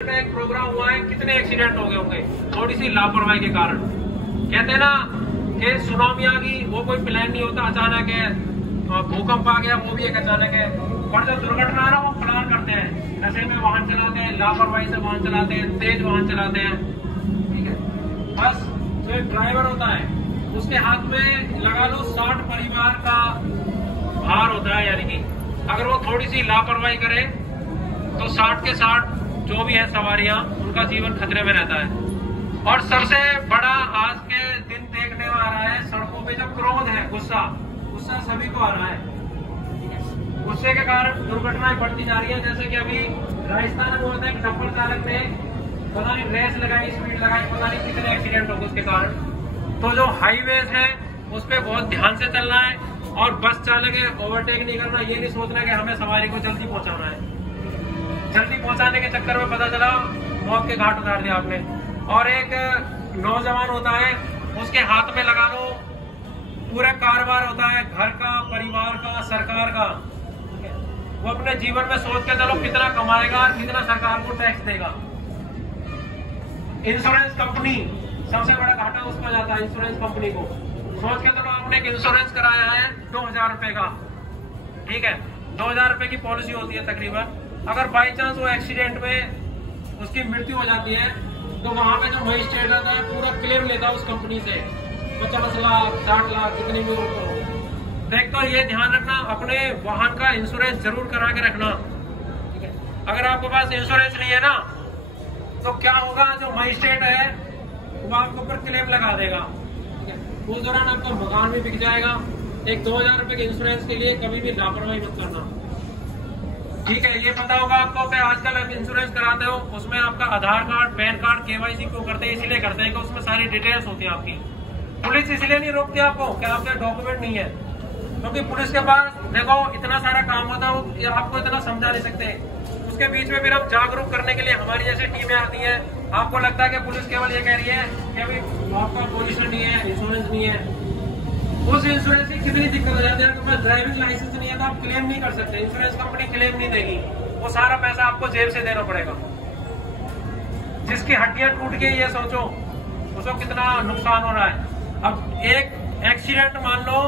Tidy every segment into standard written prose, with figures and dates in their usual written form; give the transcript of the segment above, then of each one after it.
एक प्रोग्राम हुआ है, कितने एक्सीडेंट हो गए होंगे थोड़ी सी लापरवाही के कारण। कहते हैं ना कि सुनामी आ गई, वो कोई प्लान नहीं होता, अचानक है। भूकंप आ गया, वो भी एक अचानक है। पर जो दुर्घटना है ना, वो प्लान करते हैं, नशे में वाहन चलाते हैं, लापरवाही से वाहन चलाते हैं, तेज वाहन चलाते हैं। ठीक है, बस जो एक ड्राइवर होता है उसके हाथ में लगा लो 60 परिवार का भार होता है, यानी कि अगर वो थोड़ी सी लापरवाही करे तो 60 के 60 जो भी है सवारियां, उनका जीवन खतरे में रहता है। और सबसे बड़ा आज के दिन देखने में आ रहा है सड़कों पे जो क्रोध है, गुस्सा सभी को आ रहा है। गुस्से के कारण दुर्घटनाएं बढ़ती जा रही है। जैसे कि अभी राजस्थान में होता है कि डंपर चालक ने पता नहीं रेस लगाई, स्पीड लगाई, पता नहीं कितने एक्सीडेंट हो गए उसके कारण। तो जो हाईवेज है उस पर बहुत ध्यान से चलना है, और बस चालक है ओवरटेक नहीं करना, ये नहीं सोचना कि हमें सवारी को जल्दी पहुंचाना है। जल्दी पहुंचाने के चक्कर में पता चला मौत के घाट उतार दिया आपने। और एक नौजवान होता है, उसके हाथ में लगा लो पूरा कारोबार होता है, घर का, परिवार का, सरकार का। वो अपने जीवन में सोच के चलो कितना कमाएगा, कितना सरकार को टैक्स देगा। इंश्योरेंस कंपनी सबसे बड़ा घाटा उसको जाता है, इंश्योरेंस कंपनी को। सोच के चलो आपने एक इंश्योरेंस कराया है 2000 रुपए का, ठीक है, 2000 रुपए की पॉलिसी होती है तकरीबन। अगर बाई चांस वो एक्सीडेंट में उसकी मृत्यु हो जाती है तो वहां पे जो मजिस्ट्रेट रहता है पूरा क्लेम लेता है उस कंपनी से, 50 लाख 60 लाख जितनी भी हो। देख तो ये ध्यान रखना, अपने वाहन का इंश्योरेंस जरूर करा के रखना। ठीक है, अगर आपके पास इंश्योरेंस नहीं है ना तो क्या होगा, जो मजिस्ट्रेट है वो आपके ऊपर क्लेम लगा देगा। ठीक है, उस दौरान आपका मकान भी बिक जाएगा। एक 2000 रुपए के इंश्योरेंस के लिए कभी भी लापरवाही मत करना। ठीक है, ये पता होगा आपको कि आजकल आप इंश्योरेंस कराते हो उसमें आपका आधार कार्ड, पैन कार्ड, केवाईसी क्यों करते हैं? इसीलिए करते हैं कि उसमें सारी डिटेल्स होती है आपकी। पुलिस इसलिए नहीं रोकती आपको कि आपके डॉक्यूमेंट नहीं है, क्योंकि पुलिस के पास देखो इतना सारा काम होता है, वो आपको इतना समझा नहीं सकते। उसके बीच में फिर हम जागरूक करने के लिए हमारी जैसी टीमें आती हैं। आपको लगता है कि पुलिस केवल ये कह रही है कि अभी आपका पोल्यूशन नहीं है, इंश्योरेंस नहीं है। उस इंश्योरेंस की कितनी दिक्कत हो जाती है, आपके पास ड्राइविंग लाइसेंस नहीं है तो आप क्लेम नहीं कर सकते, इंश्योरेंस कंपनी क्लेम नहीं देगी, वो सारा पैसा आपको जेब से देना पड़ेगा। जिसकी हड्डियां टूट गई ये सोचो उसको कितना नुकसान हो रहा है। अब एक एक्सीडेंट मान लो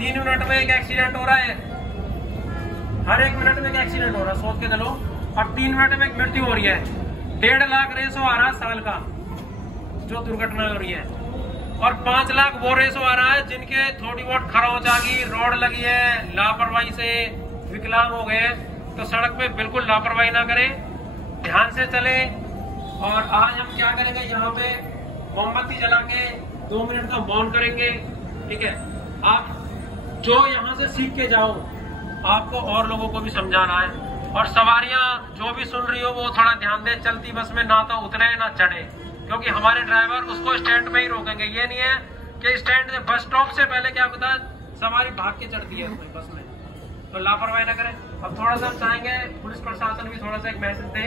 3 मिनट में एक एक्सीडेंट हो रहा है, हर 1 मिनट में एक एक्सीडेंट हो रहा है, सोच के चलो। और 3 मिनट में एक मृत्यु हो रही है। 1.5 लाख रेशो आ रहा है साल का जो दुर्घटना हो रही है, और 5 लाख वो रेशो आ रहा है जिनके थोड़ी बहुत खरोंच आ गई, रोड लगी है, लापरवाही से विकलांग हो गए। तो सड़क पे बिल्कुल लापरवाही ना करें, ध्यान से चले। और आज हम क्या करेंगे, यहाँ पे मोमबत्ती जला के 2 मिनट का मौन करेंगे। ठीक है, आप जो यहाँ से सीख के जाओ, आपको और लोगों को भी समझाना है। और सवारियां जो भी सुन रही हो वो थोड़ा ध्यान दे, चलती बस में ना तो उतरे ना चढ़े, क्योंकि हमारे ड्राइवर उसको स्टैंड पे ही रोकेंगे। ये नहीं है कि स्टैंड से बस स्टॉप से पहले क्या होता है सवारी भाग के चढ़ती है बस में, तो लापरवाही ना करें। अब थोड़ा सा हम चाहेंगे पुलिस प्रशासन भी थोड़ा सा एक मैसेज दे